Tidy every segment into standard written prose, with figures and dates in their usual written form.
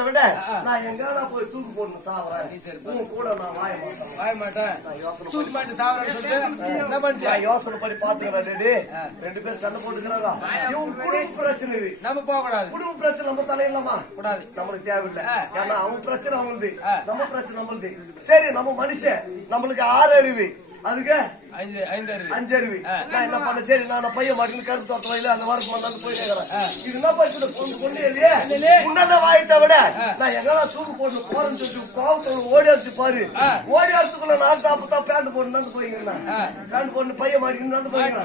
வாய்த்த விட நான் எங்கன்னா போய் தூக்கு போடணும் சாவறேன் கூட நான் வாய மாட்டேன் தூக்கி மாட்டு சாவறேன்னு என்ன பண்ணி யோசனை பண்ணி பாத்துக்கிறேன். 2 பேர் சண்டை போட்டுக்கிறாங்க. இவங்க குடும்ப பிரச்சனை இது. நம்ம போக கூடாது. குடும்ப பிரச்சனை நம்ம தலையிடலாமா கூடாது. நம்மளுக்கு தேவையில்லை. ஏன்னா அவங்க பிரச்சனை அவங்களுது, நம்ம பிரச்சனை நம்மளுது. சரி நம்ம மனுஷன் நம்மளுக்கு 6 அறிவு, அதுக்கு 5 அறிவு. நான் என்ன பண்ண சரி நான் பையன் மாட்டின்னு கருப்பு தோட்ட வயல அந்த வாரத்துக்கு வந்தாலும் போய் கேட்கறேன். இது என்ன படிச்சு கொண்டு இல்லையே முன்னாடி வாய்த்த விட நான் எங்கெல்லாம் தூக்கு போட்டு போறேன்னு சொல்லிட்டு கோவத்தோட ஓடி அடிச்சு பாரு. ஓடி அடிச்சுக்குள்ள நான் தாப்பா பேண்ட் போட்டு நடந்து போய்ங்கன்னா பேண்ட் போட்டு பையன் மாட்டின்னு நடந்து போய்ங்க.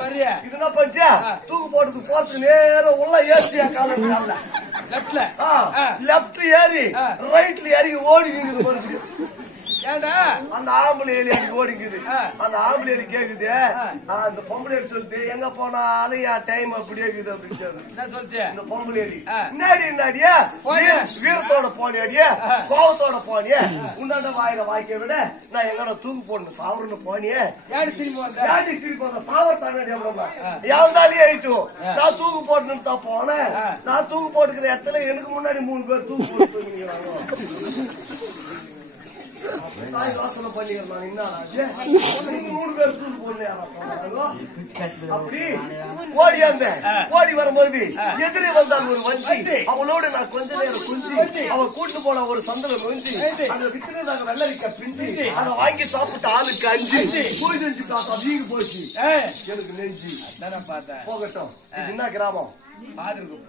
இது என்ன பண்ணிச்சா தூக்கு போட்டுக்கு போறது நேரம் உள்ள ஏசியா காலம் லெப்ட் ஏறி ரைட்ல ஏறி ஓடி நின்று அந்த ஆம்பளை எலி அடிக்கு ஓடிக்குது. அந்த ஆம்பளை எலி கேக்குது அந்த பொம்பளை சொல்லுது எங்க போனாலும் என் டைம் அப்படியே இருக்குது அப்படின்னு சொல்லிச்சு. இந்த பொம்பளை எலி என்னாடியா வீரத்தோட போனியாடியா கோவத்தோட போனிய உன்னாண்ட வாயில வாய்க்க விட நான் எங்கட தூக்கு போடணும் சாவரன்னு போனிய திருப்பி வந்த சாவரத்தானே யாருந்தாலே ஆயிட்டு நான் தூக்கு போடணும்னு தான் போனேன். நான் தூக்கு போட்டுக்கிற இடத்துல எனக்கு முன்னாடி 3 பேர் தூக்கு போட்டு யோசனை பண்ணிக்கிறேன். 3 பேர் தூக்கு போடல அப்படி ஓடியாந்த ஓடி வரும்போது எதிரே வந்தால் ஒரு வஞ்சி அவளோட நான் கொஞ்ச நேரம் குஞ்சி அவன் கூட்டு போன ஒரு சந்தல நொஞ்சி அந்த வித்து நாங்க வெள்ளரிக்க பிஞ்சி அதை வாங்கி சாப்பிட்டு ஆளுக்கு 5 போயிட்டு பார்த்தா வீடு போச்சு எனக்கு நெஞ்சு போகட்டும். இது என்ன கிராமம்?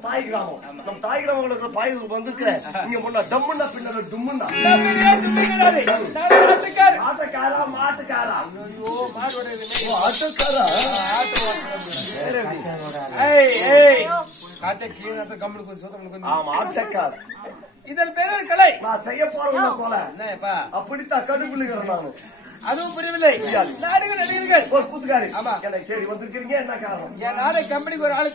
தாய் கிராமம். நம்ம தாய் கிராமங்களுக்கு பாய்க்கு வந்திருக்கிறேன். இங்க முன்னா டம்முன்னா பின்னால டும்முன்னா ஆட்டக்காரா மாட்டுக்காரா ஆட்டக்காரா ஆட்டக்காரா இதன் பேர் கலை. நான் செய்ய போறேன் போல அப்படித்தான் கடுப்புள்ளுகிறேன் நானு. அதுவும் புரியவில்லை. நாடுகள் நடிகர்கள் ஒரு கூத்துக்காரி. ஆமா எனக்கு தேடி வந்திருக்கீங்க என்ன காரணம்? என் நாடக கம்பெனிக்கு ஒரு ஆளு